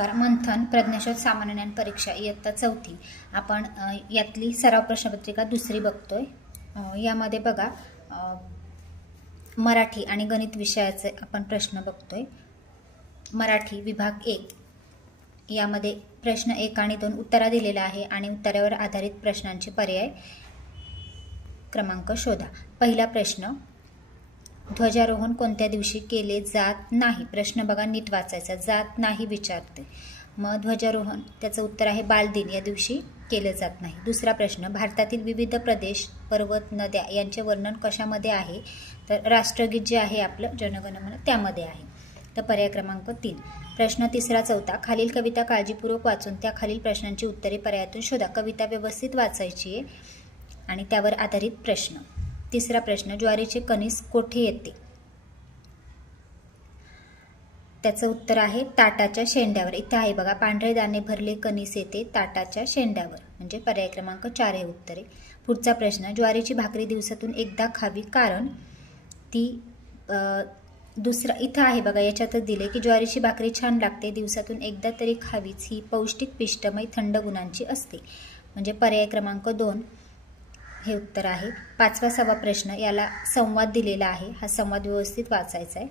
नमस्कार. मंथन प्रज्ञाशोध सामान्य ज्ञान परीक्षा इयत्ता 4थी आपण यातली सराव प्रश्नपत्रिका दुसरी बघतोय. यामध्ये बघा मराठी आणि गणित विषयाचे आपण प्रश्न बघतोय. मराठी विभाग 1 यामध्ये प्रश्न 1 आणि 2 उत्तरा दिलेला आहे आणि उत्तरावर आधारित प्रश्नांचे पर्याय क्रमांक शोधा. पहिला प्रश्न, ध्वजारोहण कोणत्या दिवशी केले जात नाही? प्रश्न बघा नीट वाचायचा. जात नाही विचारते. मग ध्वजारोहण त्याचं उत्तर आहे बालदिन या दिवशी केले जात नाही. दुसरा प्रश्न, भारतातील विविध प्रदेश, पर्वत, नद्या यांचे वर्णन कशामध्ये आहे? तर राष्ट्रगीत जे आहे आपलं जनगणमन त्यामध्ये आहे. तर पर्याय क्रमांक 3. प्रश्न तिसरा चौथा, खालील कविता काळजीपूर्वक वाचून त्या खालील प्रश्नांची उत्तरे पर्यायातून शोधा. कविता व्यवस्थित वाचायची आहे आणि त्यावर आधारित प्रश्न. तिसरा प्रश्न, ज्वारीचे कणीस कोठे येते? त्याचं उत्तर आहे ताटाच्या शेंड्यावर. इथे आहे बघा, पांढरे दाणे भरले कणीस येते ताटाच्या शेंड्यावर, म्हणजे पर्याय क्रमांक 4 हे उत्तर आहे. पुढचा प्रश्न, ज्वारीची भाकरी दिवसातून एकदा खावी कारण ती दुसरा इथं आहे बघा, याच्यातच दिले की ज्वारीची भाकरी छान लागते, दिवसातून एकदा तरी खावीच, ही पौष्टिक पिष्टमय थंड गुणांची असते, म्हणजे पर्याय क्रमांक 2 हे उत्तर आहे. 5वा 6वा प्रश्न, याला संवाद दिलेला आहे. हा संवाद व्यवस्थित वाचायचा आहे.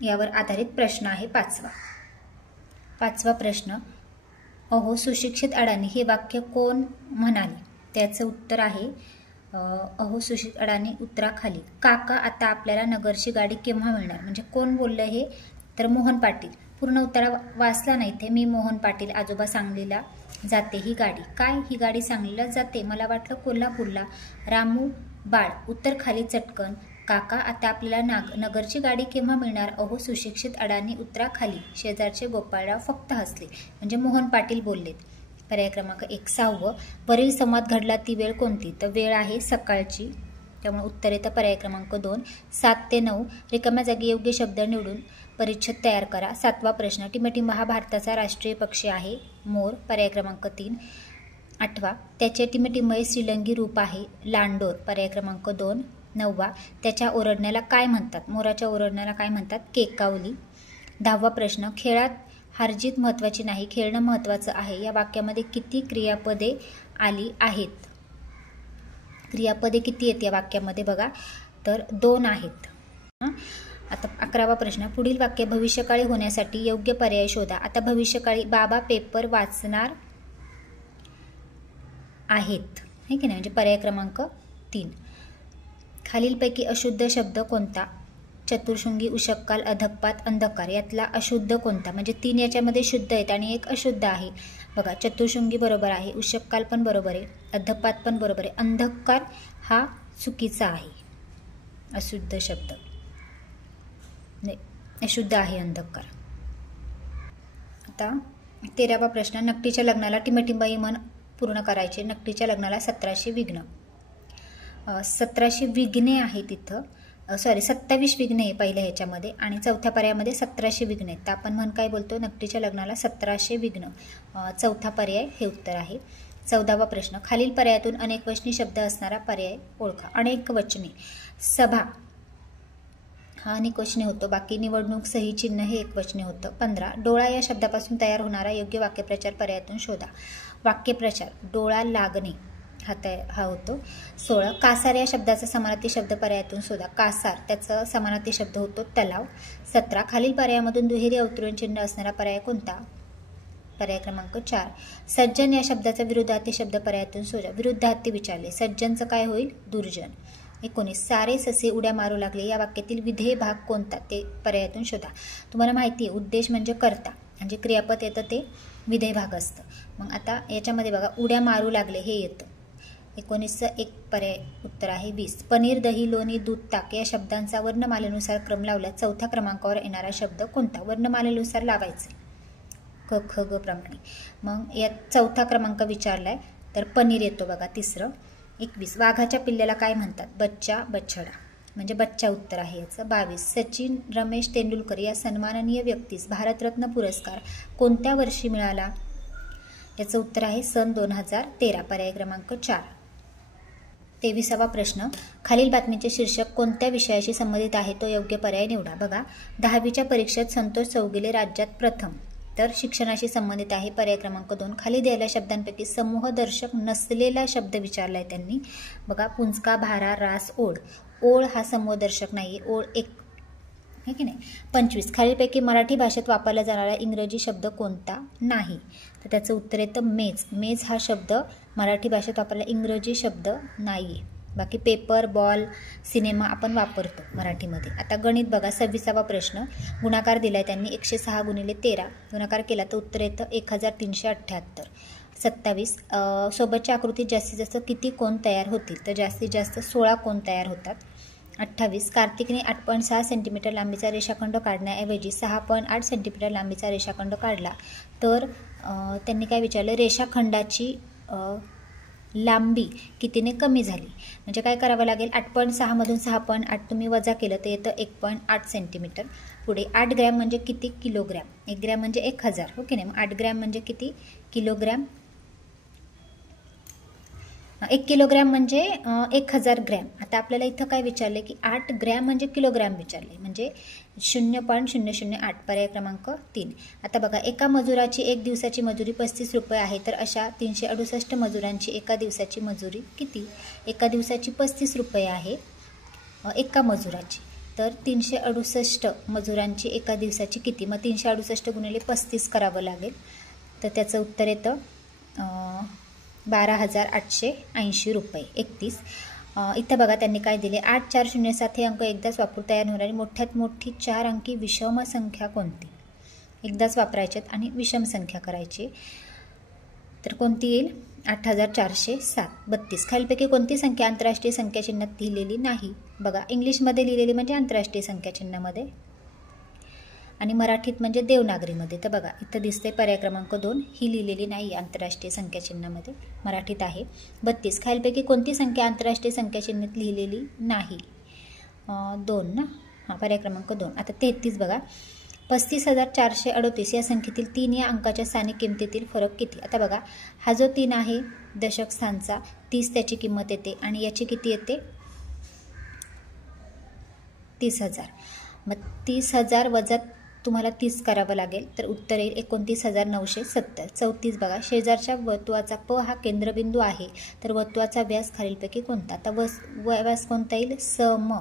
यावर आधारित प्रश्न आहे 5वा प्रश्न, अहो सुशिक्षित अडाणी हे वाक्य कोण म्हणाले? त्याचं उत्तर आहे अहो सुशिक्षित अडाणी उत्तराखाली. काका आता आपल्याला नगरची गाडी केव्हा मिळणार? म्हणजे कोण बोललं हे? तर मोहन पाटील. पूर्ण उत्तर वाचला नाही ते. मी मोहन पाटील, आजोबा सांगलीला जाते ही गाडी. काय ही गाडी सांगलीला जाते? मला वाटलं कोल्हापूरला. रामू बाळ उत्तर खाली चटकन. काका आता आपल्याला नगरची गाडी केव्हा मिळणार? अहो सुशिक्षित अडाणी उत्तराखाली. शेजारचे गोपाळराव फक्त हसले, म्हणजे मोहन पाटील बोललेत. पर्याय क्रमांक 1. 6वं, वरील संवाद घडला ती वेळ कोणती? तर वेळ आहे सकाळची, त्यामुळे उत्तर येतं पर्याय क्रमांक 2. 7 ते 9 रिकाम्या जागी योग्य शब्द निवडून परिच्छेद तयार करा. 7वा प्रश्न, टिमटिंब हा भारताचा राष्ट्रीय पक्षी आहे. मोर. पर्याय क्रमांक 3. 8वा, त्याचे टिमटिंब हे श्रीलिंगी रूप आहे. लांडोर. पर्याय क्रमांक 2. 9वा, त्याच्या ओरडण्याला काय म्हणतात? मोराच्या ओरडण्याला काय म्हणतात? केकावली. 10वा प्रश्न, खेळात हारजीत महत्त्वाची नाही, खेळणं महत्त्वाचं आहे. या वाक्यामध्ये किती क्रियापदे आली आहेत? क्रियापदे किती आहेत या वाक्यामध्ये बघा, तर 2 आहेत. आता 11वा प्रश्न, पुढील वाक्य भविष्यकाळी होण्यासाठी योग्य पर्याय शोधा. आता भविष्यकाळी बाबा पेपर वाचणार आहेत, है की नाही, म्हणजे पर्याय क्रमांक 3. खालीलपैकी अशुद्ध शब्द कोणता? चतुर्शृंगी, उषक्काल, अधप्पात, अंधकार. यातला अशुद्ध कोणता? म्हणजे 3 याच्यामध्ये शुद्ध आहेत आणि 1 अशुद्ध आहे. बघा, चतुर्शृंगी बरोबर आहे, उषक्काल पण बरोबर आहे, अधप्पात पण बरोबर आहे, अंधकार हा चुकीचा आहे, अशुद्ध शब्द नाही, अशुद्ध आहे अंधकार. आता 13वा प्रश्न, नकटीच्या लग्नाला टिमटिंबाई मन पूर्ण करायचे. नकटीच्या लग्नाला 1700 विघ्न. 1700 विघ्ने आहे तिथं, 27 विघ्ने आहे पहिल्या ह्याच्यामध्ये आणि चौथ्या पर्यायामध्ये 1700 विघ्ने आहेत. तर आपण म्हण काय बोलतो? नकटीच्या लग्नाला 1700 विघ्न. चौथा पर्याय हे उत्तर आहे. 14वा प्रश्न, खालील पर्यायातून अनेक वचनी शब्द असणारा पर्याय ओळखा. अनेक वचने. सभा हा अनेक वचने होतो, बाकी निवडणूक, सही, चिन्ह हे एक वचने होतं. 15, डोळा या शब्दापासून तयार होणारा योग्य वाक्यप्रचार पर्यायातून शोधा. वाक्यप्रचार, डोळा लागणे हा होतो. 16, कासार या शब्दाचा समानार्थी शब्द पर्यायातून शोधा. कासार त्याचा समानार्थी शब्द होतो तलाव. 17, खालील पर्यायामधून दुहेरी अवतरण चिन्ह असणारा पर्याय कोणता? पर्याय क्रमांक 4. सज्जन या शब्दाचा विरुद्धार्थी शब्द पर्यायातून शोधा. विरुद्धार्थी विचारले, सज्जनचं काय होईल? दुर्जन. 19, सारे ससे उड्या मारू लागले या वाक्यातील विधेय भाग कोणता? ते पर्यायातून शोधा. तुम्हाला माहिती आहे उद्देश म्हणजे कर्ता, म्हणजे क्रियापद येतं ते विधेय भाग असतं. मग आता याच्यामध्ये बघा, उड्या मारू लागले हे येतं. 19चं एक पर्याय उत्तर आहे 20. पनीर, दही, लोणी, दूध, ताक या शब्दांचा वर्णमालेनुसार क्रम लावला. चौथ्या क्रमांकावर येणारा शब्द कोणता? वर्णमालेनुसार लावायचं, क ख ग प्रमाणे. मग यात चौथा क्रमांक विचारलाय तर पनीर येतो बघा. 3. 21, वाघाच्या पिल्ल्याला काय म्हणतात? बच्चा, बछडा, म्हणजे बच्चा उत्तर आहे याचं. 22, सचिन रमेश तेंडुलकर या सन्माननीय व्यक्तीस भारतरत्न पुरस्कार कोणत्या वर्षी मिळाला? याचं उत्तर आहे सन 2013. पर्याय क्रमांक 4. 23वा प्रश्न, खालील बातमीचे शीर्षक कोणत्या विषयाशी संबंधित आहे तो योग्य पर्याय निवडा. बघा, 10वीच्या परीक्षेत संतोष चौगुले राज्यात प्रथम, तर शिक्षणाशी संबंधित आहे. पर्याय क्रमांक 2. खाली दिलेल्या शब्दांपैकी समूहदर्शक नसलेला शब्द विचारलाय त्यांनी. बघा, पुंजका, भारा, रास, ओढ. ओळ हा समूहदर्शक नाही, ओळ एक आहे की नाही. 25. खालीलपैकी मराठी भाषेत वापरला जाणारा इंग्रजी शब्द कोणता नाही. तर त्याचं उत्तर येतं मेज. मेज हा शब्द मराठी भाषेत वापरला इंग्रजी शब्द नाही. बाकी पेपर, बॉल, सिनेमा आपण वापरतो मराठीमध्ये. आता गणित बघा, 26वा प्रश्न, गुणाकार दिलाय त्यांनी. 106 × 13 गुणाकार केला तर उत्तर येतं 1378. 27. सोबतच्या आकृतीत जास्तीत जास्त किती कोन तयार होतील. तर जास्तीत जास्त 16 कोन तयार होतात. 28. कार्तिकने 8.6 सेंटीमीटर लांबीचा रेषाखंड काढण्याऐवजी 6.8 सेंटीमीटर लांबीचा रेषाखंड काढला तर त्यांनी काय विचारलं, रेषाखंडाची लांबी कितीने कमी झाली. म्हणजे काय करावं लागेल, 8.6 मधून 6.8 तुम्ही वजा केलं तर येतं 1.8 सेंटीमीटर. पुढे 8 ग्रॅम म्हणजे किती किलोग्रॅम. 1 ग्रॅम म्हणजे 1000, हो की नाही. मग 8 ग्रॅम म्हणजे किती किलोग्रॅम. 1 किलोग्रॅम म्हणजे 1000 ग्रॅम. आता आपल्याला इथं काय विचारले की 8 ग्रॅम म्हणजे किलोग्रॅम विचारले, म्हणजे 0.008. पर्याय क्रमांक 3. आता बघा, एका मजुराची एक दिवसाची मजुरी 35 रुपये आहे, तर अशा 368 मजुरांची एका दिवसाची मजुरी किती. एका दिवसाची 35 रुपये आहे एका मजुराची, तर 368 मजुरांची एका दिवसाची किती. मग 368 × 35 करावं लागेल, तर त्याचं उत्तर येतं 12,880 रुपये. 31. इथं बघा त्यांनी काय दिले, 8407 हे अंक एकदाच वापरून तयार होणारी मोठ्यात मोठी 4 अंकी विषम संख्या कोणती. एकदाच वापरायच्यात आणि विषम संख्या करायची, तर कोणती येईल 8407. 32. खालीलपैकी कोणती संख्या आंतरराष्ट्रीय संख्या चिन्हात लिहिलेली नाही. बघा, इंग्लिशमध्ये लिहिलेली म्हणजे आंतरराष्ट्रीय संख्या चिन्हामध्ये आणि मराठीत म्हणजे देवनागरीमध्ये. तर बघा, इथं दिसते पर्याय क्रमांक 2 ही लिहिलेली नाही आंतरराष्ट्रीय संख्या चिन्हामध्ये, मराठीत आहे. 32. खालीलपैकी कोणती संख्या आंतरराष्ट्रीय संख्या चिन्हात लिहिलेली नाही. 2 ना, हां, पर्याय क्रमांक 2. आता 33 बघा, 35,438 या संख्येतील 3 या अंकाच्या स्थानिक किमतीतील फरक किती. आता बघा, हा जो 3 आहे दशक स्थानचा, 30 त्याची किंमत येते आणि याची किती येते 30,000. मग 30,000 वजा तुम्हाला 30 करावं लागेल, तर उत्तर येईल 29,970. 34 बघा, शेजारच्या वर्तुळाचा प हा केंद्रबिंदू आहे, तर वर्तुळाचा व्यास खालीलपैकी कोणता. आता व्यास कोणता येईल सम.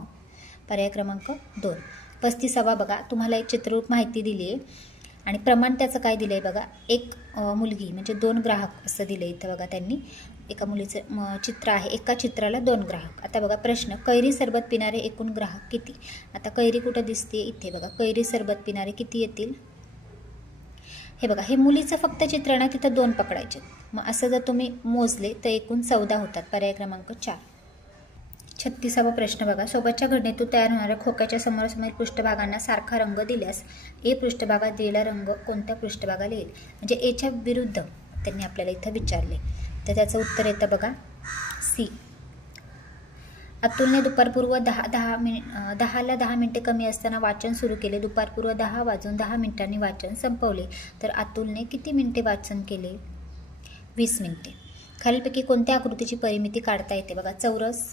पर्याय क्रमांक 2. 35वा बघा, तुम्हाला एक चित्ररूप माहिती दिली आहे आणि प्रमाण त्याचं काय दिलं आहे बघा, एक मुलगी म्हणजे 2 ग्राहक असं दिलं आहे इथं. बघा, त्यांनी एका मुलीचं चित्र आहे, एका चित्राला 2 ग्राहक. आता बघा प्रश्न, कैरी सरबत पिणारे एकूण ग्राहक किती. आता कैरी कुठं दिसते इथे. बघा, कैरी सरबत पिणारे किती येतील. हे बघा, हे मुलीचं फक्त चित्र ना, तिथं 2 पकडायचे. मग असं जर तुम्ही मोजले तर एकूण 14 होतात. पर्याय क्रमांक 4. 36वा प्रश्न बघा, सोबतच्या घटनेतून तयार होणाऱ्या खोक्याच्या समोरासमोर पृष्ठभागांना सारखा रंग दिल्यास ए पृष्ठभागात दिलेला रंग कोणत्या पृष्ठभागाला येईल. म्हणजे एच्या विरुद्ध त्यांनी आपल्याला इथं विचारले, तर त्याचं उत्तर येतं बघा सी. अतुलने दुपारपूर्व 10ला 10 मिनिटे कमी असताना वाचन सुरू केले. दुपारपूर्व 10:10 वाचन संपवले, तर अतुलने किती मिनिटे वाचन केले. 20 मिनिटे. खालीलपैकी कोणत्या आकृतीची परिमिती काढता येते. बघा, चौरस,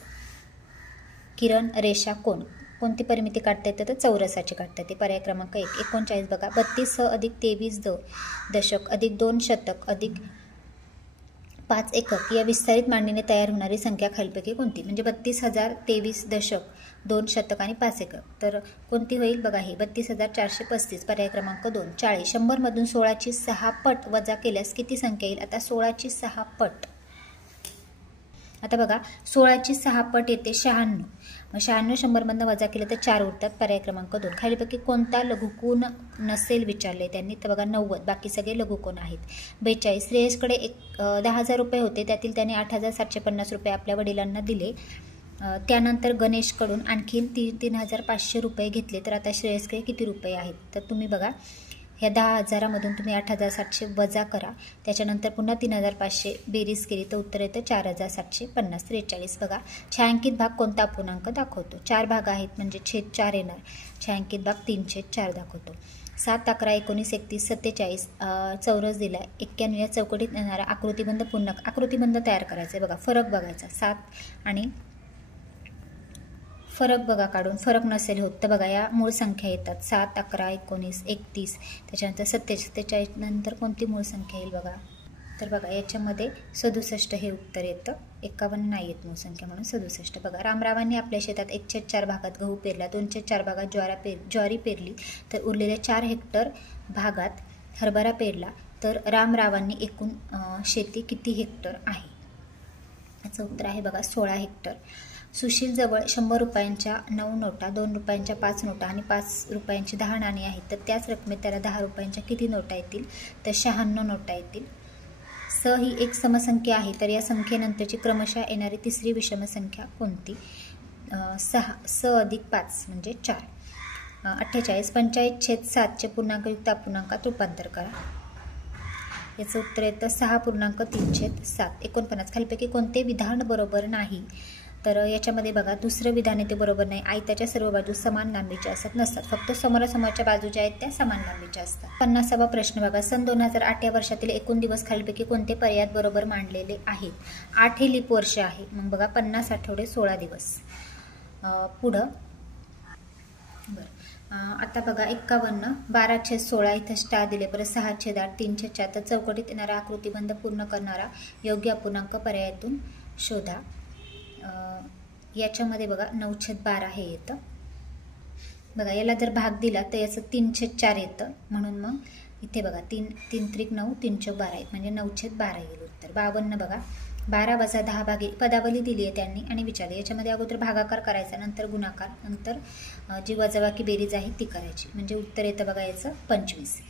किरण, रेषा, कोण. कोणती परिमिती काढता येते तर चौरसाची काढता येते. पर्याय क्रमांक 1. 39 बघा, 32 अधिक 23 दशक अधिक 2 शतक अधिक 5 एकक या विस्तारित मांडणीने तयार होणारी संख्या खालीलपैकी कोणती. म्हणजे 32,000, 23 दशक, 2 शतक आणि 5 एकक, तर कोणती होईल. बघा, ही 32,435. पर्याय क्रमांक 2. 40. 100 मधून 16ची 6 पट वजा केल्यास किती संख्या येईल. आता 16ची 6 पट. आता बघा, 16ची 6 पट येते 96. मग 96 100मधनं वजा केलं तर 4 उरतात. पर्याय क्रमांक 2. खालीलपैकी कोणता लघुकोन नसेल विचारले त्यांनी. तर बघा 90. बाकी सगळे लघुकोन आहेत. 42. श्रेयसकडे 10,000 रुपये होते, त्यातील त्याने 8,750 रुपये आपल्या वडिलांना दिले. त्यानंतर गणेशकडून आणखीन 3,500 रुपये घेतले, तर आता श्रेयसकडे किती रुपये आहेत. तर तुम्ही बघा, ह्या 10,000मधून तुम्ही 8,700 वजा करा, त्याच्यानंतर पुन्हा 3,500 बेरीज केली तर उत्तर येतं 4,750. 43 बघा, छायांकित भाग कोणता अपूर्णांक दाखवतो. 4 भाग आहेत म्हणजे छेद 4 येणार. छायांकित भाग 3/4 दाखवतो. 7, 11, 19, 31, 47 चौरस दिला आहे. 91 या चौकटीत येणारा आकृतिबंध पूर्ण आकृतिबंध तयार करायचा आहे. बघा फरक बघायचा 7 आणि फरक बघा काढून, फरक नसेल होत तर बघा या मूळ संख्या येतात 7, 11, 19, 31, त्याच्यानंतर 47 नंतर कोणती मूळ संख्या येईल बघा. तर बघा याच्यामध्ये 67 हे उत्तर येतं. 51 नाही येत मूळ संख्या म्हणून 67. बघा रामरावांनी आपल्या शेतात 1/4 भागात गहू पेरला, 2/4 भागात ज्वारी पेरली, तर उरलेल्या 4 हेक्टर भागात हरभरा पेरला, तर रामरावांनी एकूण शेती किती हेक्टर आहे. याचं उत्तर आहे बघा 16 हेक्टर. सुशीलजवळ 100 रुपयांच्या 9 नोटा, 2 रुपयांच्या 5 नोटा आणि 5 रुपयांची 10 नाणी आहेत, तर त्याच रकमेत त्याला 10 रुपयांच्या किती नोटा येतील, तर 96 नोटा येतील. स ही एक समसंख्या आहे, तर या संख्येनंतरची क्रमशः येणारी तिसरी विषम संख्या कोणती. 6 स अधिक 5 म्हणजे 4. 48 45/7 पूर्णांकयुक्त अपूर्णांकात रूपांतर करा. याचं उत्तर येतं 6.3/7. 49 खालीपैकी कोणते विधान बरोबर नाही, तर याच्यामध्ये बघा दुसरं विधान ते बरोबर नाही. आयताच्या सर्व बाजू समान लांबीच्या असतात नसतात, फक्त समोरासमोरच्या बाजू ज्या आहेत त्या समान लांबीच्या असतात. 50वा प्रश्न बघा. सन 2008 या वर्षातील एकूण दिवस खालीपैकी कोणते पर्यायात बरोबर मांडलेले आहेत. 8 हे लीप वर्ष आहे, मग बघा 50 आठवडे 16 दिवस. पुढं बरं आता बघा 51 12/16 इथं स्टार दिले, परत 6/8 3/4 तर चौकटीत येणारा आकृतिबंध पूर्ण करणारा योग्य अपूर्णांक पर्यायातून शोधा. याच्यामध्ये बघा 9/12 हे येतं. बघा याला जर भाग दिला तर याचं 3/4 येतं, म्हणून मग इथे बघा 3 त्रिक 9 3/12 आहेत, म्हणजे 9/12 येईल उत्तर. 52 बघा 12 वजा 10 भागे पदावली दिली आहे त्यांनी आणि विचारले. याच्यामध्ये अगोदर भागाकार करायचा, नंतर गुणाकार, नंतर जी वजाबाकी बेरीज आहे ती करायची, म्हणजे उत्तर येतं बघा याचं 25.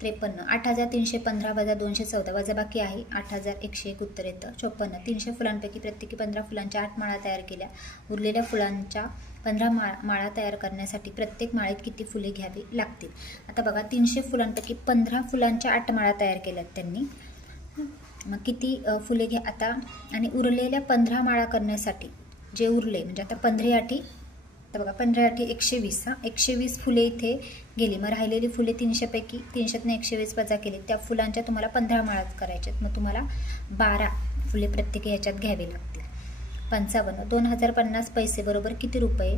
53 8315 वजा 214 वजाबाकी आहे 8101 उत्तर येतं. 54 300 फुलांपैकी प्रत्येकी 15 फुलांच्या 8 माळा तयार केल्या, उरलेल्या फुलांच्या 15 माळा तयार करण्यासाठी प्रत्येक माळेत किती फुले घ्यावी लागतील. आता बघा 300 फुलांपैकी 15 फुलांच्या 8 माळा तयार केल्यात त्यांनी, मग किती फुले घ्या आता. आणि उरलेल्या 15 माळा करण्यासाठी जे उरले, म्हणजे आता 15 तर बघा 15 120. 120 फुले इथे गेली, मग राहिलेली फुले 300पैकी 300तनं 120 वजा केले, त्या फुलांच्या तुम्हाला 15 माळाच करायच्यात, मग तुम्हाला 12 फुले प्रत्येकी ह्याच्यात घ्यावे लागतील. 55 2050 पैसे बरोबर किती रुपये,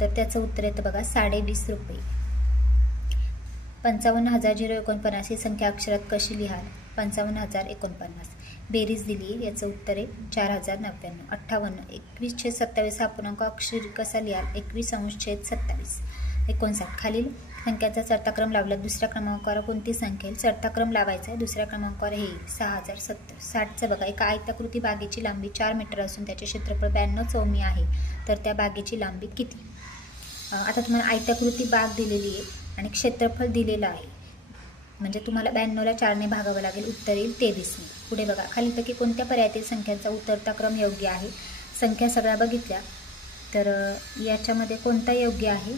तर त्याचं उत्तर येतं बघा 20.5 रुपये. 55,049 ही संख्या अक्षरात कशी लिहाल. 55,049 बेरीज दिली आहे, याचं उत्तर आहे 4099. 58 21/27 हा पूर्णांक अक्षरी कसा लिहाल. 21/27. 59 खालील संख्यांचा चढता क्रम लावला, दुसऱ्या क्रमांकावर कोणती संख्या येईल. चढता क्रम लावायचा आहे, दुसऱ्या क्रमांकावर हे 6070. 60चं बघा एका आयताकृती बागेची लांबी 4 मीटर असून त्याचे क्षेत्रफळ 92 चौमी आहे, तर त्या बागेची लांबी किती. आता तुम्हाला आयताकृती बाग दिलेली आहे आणि क्षेत्रफळ दिलेलं आहे, म्हणजे तुम्हाला 92ला 4ने भागावं लागेल, उत्तर येईल 23. पुढे बघा खालीपैकी कोणत्या पर्यायातील संख्यांचा उतरता क्रम योग्य आहे. संख्या सगळ्या बघितल्या तर याच्यामध्ये कोणता योग्य आहे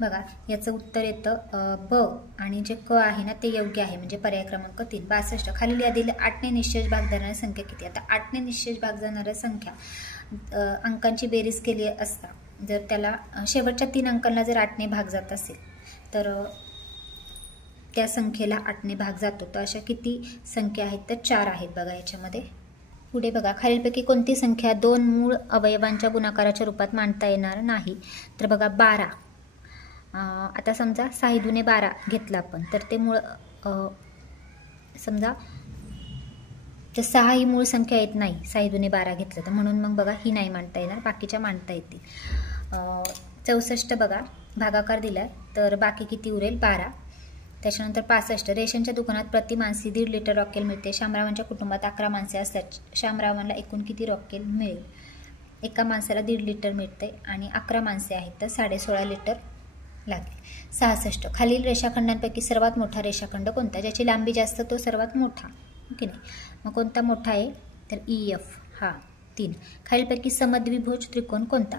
बघा. याचं उत्तर येतं ब आणि जे क आहे ना ते योग्य आहे, म्हणजे पर्याय क्रमांक 3. 62 खालील यादीला 8ने निश्चेष भाग जाणाऱ्या संख्या किती. आता 8ने निश्चेष भाग जाणाऱ्या संख्या अंकांची बेरीज केली असता, जर त्याला शेवटच्या 3 अंकांना जर 8ने भाग जात असेल तर त्या संख्येला 8ने भाग जातो. तर अशा किती संख्या आहेत, तर 4 आहेत बघा याच्यामध्ये. पुढे बघा खालीलपैकी कोणती संख्या 2 मूळ अवयवांच्या गुणाकाराच्या रूपात मांडता येणार नाही, तर बघा 12. आता समजा 6×12 घेतला आपण, तर ते मूळ समजा तर 6 ही मूळ संख्या येत नाही 6×12 घेतलं तर, म्हणून मग बघा ही नाही मांडता येणार, बाकीच्या मांडता येतील. 64 बघा भागाकार दिला तर बाकी किती उरेल 12. त्याच्यानंतर 65 रेशनच्या दुकानात प्रति माणसी 1.5 लिटर रॉकेल मिळते. शामरावांच्या कुटुंबात 11 माणसे असतात, शामरावांना एकूण किती रॉकेल मिळेल. एका माणसाला 1.5 लिटर मिळते आणि 11 माणसे आहेत तर 16.5 लिटर लागेल. 66 खालील रेषाखंडांपैकी सर्वात मोठा रेषाखंड कोणता, ज्याची लांबी जास्त तो सर्वात मोठा, की नाही. मग कोणता मोठा आहे, तर EF हा 3. खालीलपैकी समद्विभुज त्रिकोण कोणता,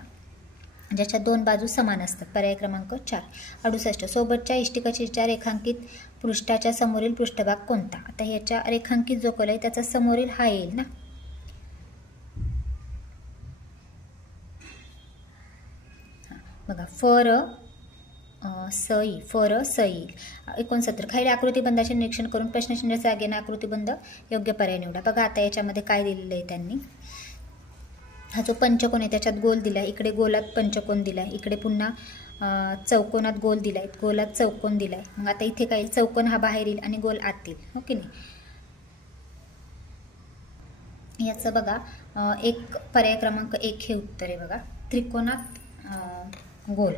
ज्याच्या 2 बाजू समान असतात, पर्याय क्रमांक 4. 68 सोबतच्या इष्टिकाच्या रेखांकित पृष्ठाच्या समोरील पृष्ठभाग कोणता. आता ह्याच्या रेखांकित जो कल आहे त्याचा समोरील हा येईल ना. बघा फर सई फर सई 69. खालील आकृतीबंधाचे निरीक्षण करून प्रश्नचिन्हाच्या जागेने आकृतीबंध योग्य पर्याय निवडा. बघा आता याच्यामध्ये काय दिलेलं आहे त्यांनी. हा जो पंचकोन आहे त्याच्यात गोल दिला आहे, इकडे गोलात पंचकोन दिला आहे, इकडे पुन्हा चौकोनात गोल दिला आहे, गोलात चौकोन दिला आहे. मग आता इथे काय येईल, चौकोन हा बाहेर येईल आणि गोल आत येईल, हो की नाही. याचं बघा एक पर्याय क्रमांक 1 हे उत्तर आहे बघा. त्रिकोणात गोल.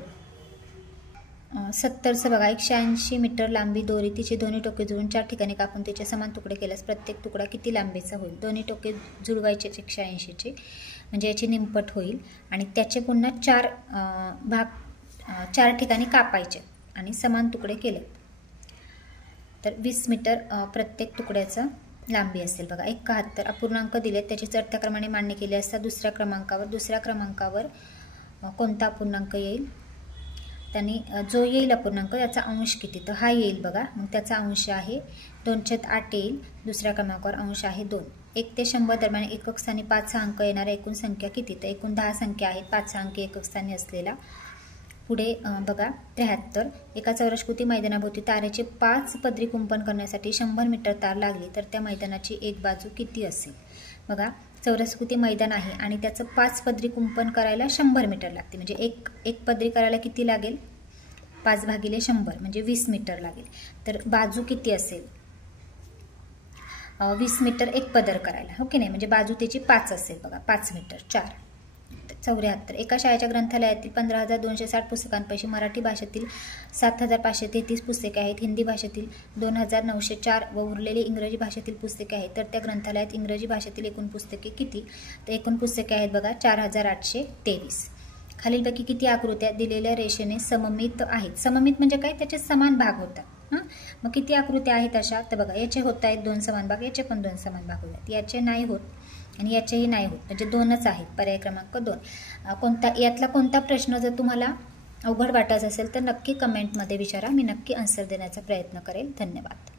70चं बघा 180 मीटर लांबी दोरी, तिची दोन्ही टोके जुळून 4 ठिकाणी कापून तिचे समान तुकडे केल्यास प्रत्येक तुकडा किती लांबीचा होईल. दोन्ही टोके जुळवायचे 180चे, म्हणजे याची निमपट होईल आणि त्याचे पुन्हा 4 ठिकाणी कापायचे आणि समान तुकडे केले तर 20 मीटर प्रत्येक तुकड्याचं लांबी असेल बघा. 71 अपूर्णांक दिलेत, त्याची चढत्या क्रमाने मांडणी केली असता दुसऱ्या क्रमांकावर कोणता अपूर्णांक येईल. त्यांनी जो येईल अपूर्णांक त्याचा अंश किती, तर हा येईल बघा. मग त्याचा अंश आहे 2/8 येईल. दुसऱ्या क्रमांकावर अंश आहे 2. 1 ते 100 दरम्यान एकक स्थानी 5 अंक येणाऱ्या एकूण संख्या किती, तर एकूण 10 संख्या आहेत 5 अंक एकक स्थानी असलेला. पुढे बघा 73 एका चौरस्कृती मैदानाभोवती तारेचे 5 पदरी कुंपण करण्यासाठी 100 मीटर तार लागली तर त्या मैदानाची एक बाजू किती असेल. बघा चौरस्कृती मैदान आहे आणि त्याचं 5 पदरी कुंपण करायला 100 मीटर लागते, म्हणजे एक पदरी करायला किती लागेल, 5/100 म्हणजे 20 मीटर लागेल. तर बाजू किती असेल, 20 मीटर एक पदर करायला, हो की नाही, म्हणजे बाजू त्याची 5 असेल बघा. 5 मीटर 4. 74 एका शाळेच्या ग्रंथालयातील 15,260 पुस्तकांपैकी मराठी भाषेतील 7,533 पुस्तके आहेत, हिंदी भाषेतील 2,904 व उरलेली इंग्रजी भाषेतील पुस्तके आहेत. तर त्या ग्रंथालयात इंग्रजी भाषेतील एकूण पुस्तके किती, तर एकूण पुस्तके आहेत बघा 4,823. खालीलपैकी किती आकृत्या दिलेल्या रेषेने सममित आहेत. सममित म्हणजे काय, त्याचे समान भाग होतात. मग किती आकृत्या आहेत अशा, तर बघा याचे होत आहेत 2 समान भाग, याचे पण 2 समान भाग होतात, याचे नाही होत आणि याचेही नाही होत, म्हणजे 2च आहेत. पर्याय क्रमांक 2. यातला कोणता प्रश्न जर तुम्हाला अवघड वाटत असेल तर नक्की कमेंटमध्ये विचारा, मी नक्की आन्सर देण्याचा प्रयत्न करेल. धन्यवाद.